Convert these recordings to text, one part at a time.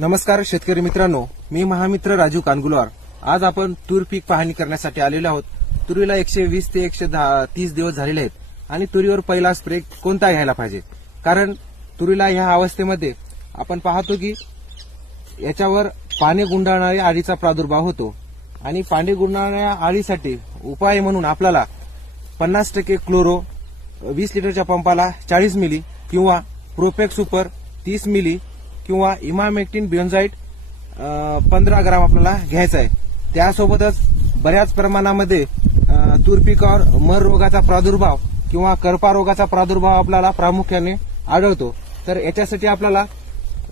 नमस्कार शेतकरी मित्रांनो मी महामित्र राजू कानगुलवार. आज आपण तूर पीक पाहणी करण्यासाठी आलेलो आहोत. तुरीला एकशे वीस ते एकशे दहा तीस दिवस झालेले आहेत आणि तुरीवर पहिला स्प्रे कोणता घ्यायला पाहिजे? कारण तुरीला ह्या अवस्थेमध्ये आपण पाहतो की याच्यावर पाने गुंडाळणाऱ्या आळीचा प्रादुर्भाव होतो. आणि पाणी गुंडाळणाऱ्या आळीसाठी उपाय म्हणून आपल्याला पन्नास टक्के क्लोरो वीस लिटरच्या पंपाला चाळीस मिली किंवा प्रोपेक सुपर तीस मिली किंवा इमामेक्टिन बिओन्झाईट पंधरा ग्राम आपल्याला घ्यायचा आहे. त्यासोबतच बऱ्याच प्रमाणामध्ये तूर पिकावर मर रोगाचा प्रादुर्भाव किंवा करपा रोगाचा प्रादुर्भाव आपल्याला प्रामुख्याने आढळतो. तर याच्यासाठी आपल्याला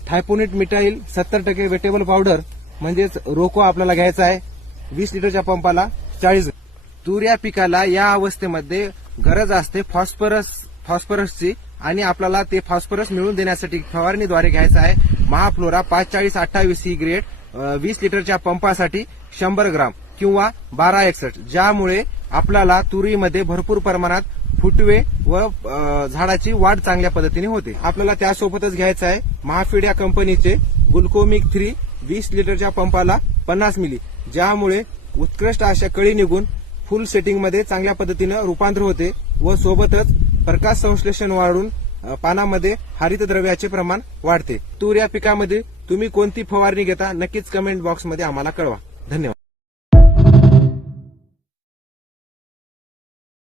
थायपोनिट मिटाईल सत्तर टक्के वेटेबल पावडर म्हणजेच रोको आपल्याला घ्यायचा आहे. वीस लिटरच्या पंपाला चाळीस तूर या पिकाला या अवस्थेमध्ये गरज असते फॉस्फरस फॉस्फरसची आणि आपल्याला ते फॉस्फरस मिळवून देण्यासाठी फवारणीद्वारे घ्यायचं आहे. महाफ्लोरा पाच चाळीस अठ्ठावीस ही ग्रेड वीस लिटरच्या पंपासाठी शंभर ग्राम किंवा बारा एकसष्ट. ज्यामुळे आपल्याला तुरीमध्ये भरपूर प्रमाणात फुटवे व झाडाची वाढ चांगल्या पद्धतीने होते. आपल्याला त्यासोबतच घ्यायचं आहे महाफिड या कंपनीचे ग्लुकोमिक थ्री वीस लिटरच्या पंपाला पन्नास मिली. ज्यामुळे उत्कृष्ट अशा कळी निघून फुल सेटिंगमध्ये चांगल्या पद्धतीनं रूपांतर होते व सोबतच प्रकाश संश्लेषण वाढून पानामध्ये हरितद्रव्याचे प्रमाण वाढते. तूर या पिकामध्ये तुम्ही कोणती फवारणी घेता नक्कीच कमेंट बॉक्समध्ये आम्हाला कळवा. धन्यवाद.